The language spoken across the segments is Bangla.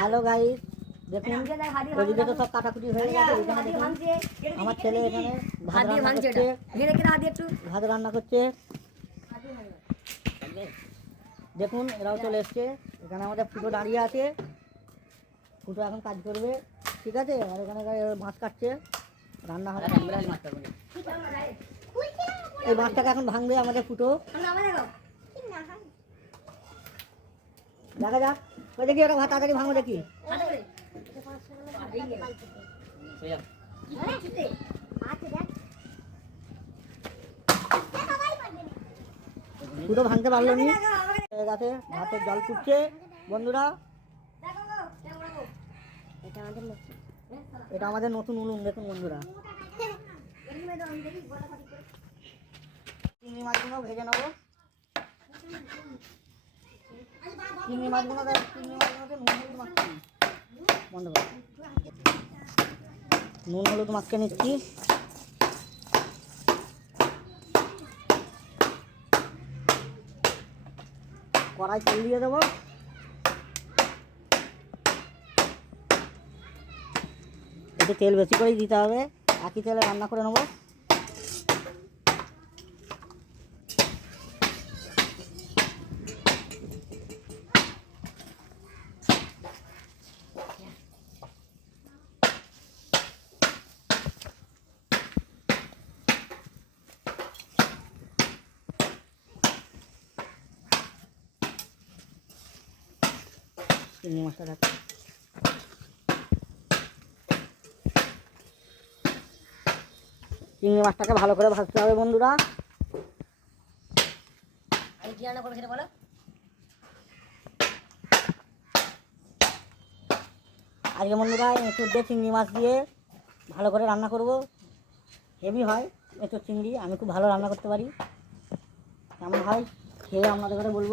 হ্যালো গাই দেখুন ওইদিকে তো সব কাটাকুটি হয়ে গেছে আমার ছেলে এখানে ভাত রান্না করছে। ভাত রান্না করছে। দেখুন এরাও চলে এসছে। এখানে আমাদের ফুটো দাঁড়িয়ে আছে। ফুটো এখন কাজ করবে ঠিক আছে? আর এখানে মাছ কাটছে। রান্না হবে। এই মাছটাকে এখন ভাঙবে আমাদের ফুটো। দেখা যাক। ওই দেখি ওটা তাড়াতাড়ি ভাঙো দেখি। ভাঙতে পারল ভাতের জল ফুটছে। বন্ধুরা, এটা আমাদের নতুন উনুন দেখুন বন্ধুরা। চিংড়ি মাছগুলো ভেজে নেব। চিংড়ি মাছগুলো চিংড়ি হলুদ বন্ধ নুন হলুদ মাখকে নিচ্ছি। কড়াই তেল দিয়ে দেবো। একটু তেল বেশি করেই দিতে হবে। একই তেলে রান্না করে নেব। চিংড়ি মাছটা রাখ চিংড়ি মাছটাকে ভালো করে ভাজতে হবে বন্ধুরা। আজকে বন্ধুরা এঁচুর দিয়ে চিংড়ি মাছ দিয়ে ভালো করে রান্না করব। হেভি হয় এঁচুর চিংড়ি আমি খুব ভালো রান্না করতে পারি। কেমন হয় খেয়ে আপনাদের করে বলব।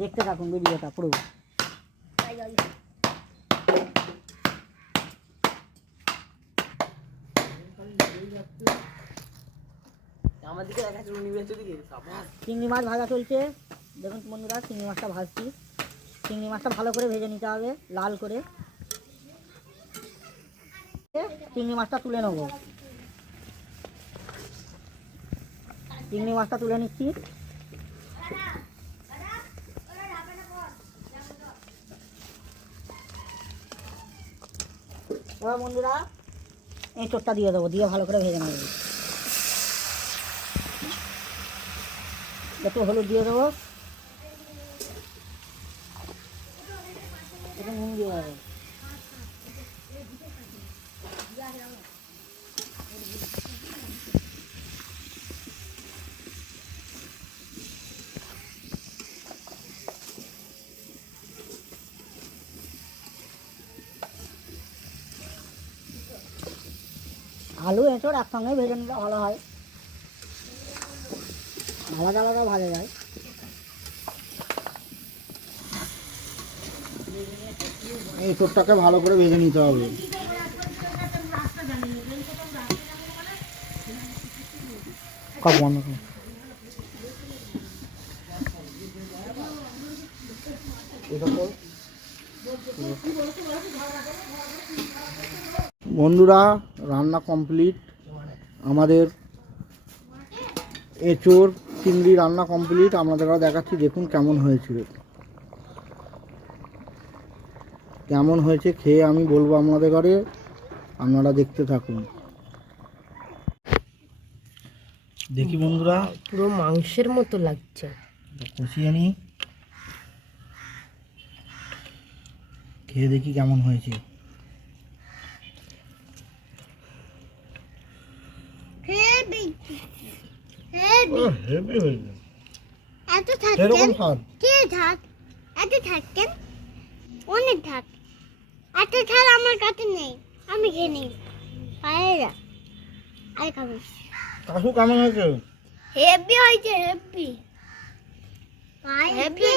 দেখতে থাকুন ভিডিওটা পুরো। চিংড়ি মাছ ভাজা চলছে। দেখুন বন্ধুরা, চিংড়ি মাছটা ভাজছি। চিংড়ি মাছটা ভালো করে ভেজে নিতে হবে, লাল করে। চিংড়ি মাছটা তুলে নেব। চিংড়ি মাছটা তুলে নিচ্ছি। এবার বন্ধুরা, এই চোটটা দিয়ে দেবো, দিয়ে ভালো করে ভেজে নেব। একটু হলুদ দিয়ে দেবো। একটু নুন দিয়ে দেবো। আলু এঁচড় একসঙ্গে ভেজে নিলে ভালো হয়। আলাদা আলাদা ভাজা যায়। এই চোরটাকে ভালো করে ভেজে নিতে হবে। কপ বন্ধ বন্ধুরা রান্না কমপ্লিট আমাদের এঁচোর চিংড়ি রান্না কমপ্লিট আপনাদের দেখাচ্ছি দেখুন কেমন হয়েছিল। কেমন হয়েছে খেয়ে আমি বলব আপনাদের ঘরে আপনারা দেখতে থাকুন। দেখি বন্ধুরা। পুরো মাংসের মতো লাগছে। কষিয়ে খেয়ে দেখি কেমন হয়েছে। হেভি। হয়েছে এত থাকেন কে থাক এত থাকেন অনেক থাক এত থাল আমার কাছে নেই। আমি খেয়ে নিই। পায়ে যা। খাব। কাকু কেমন হয়েছে হেভি হয়েছে হেভি। হেভি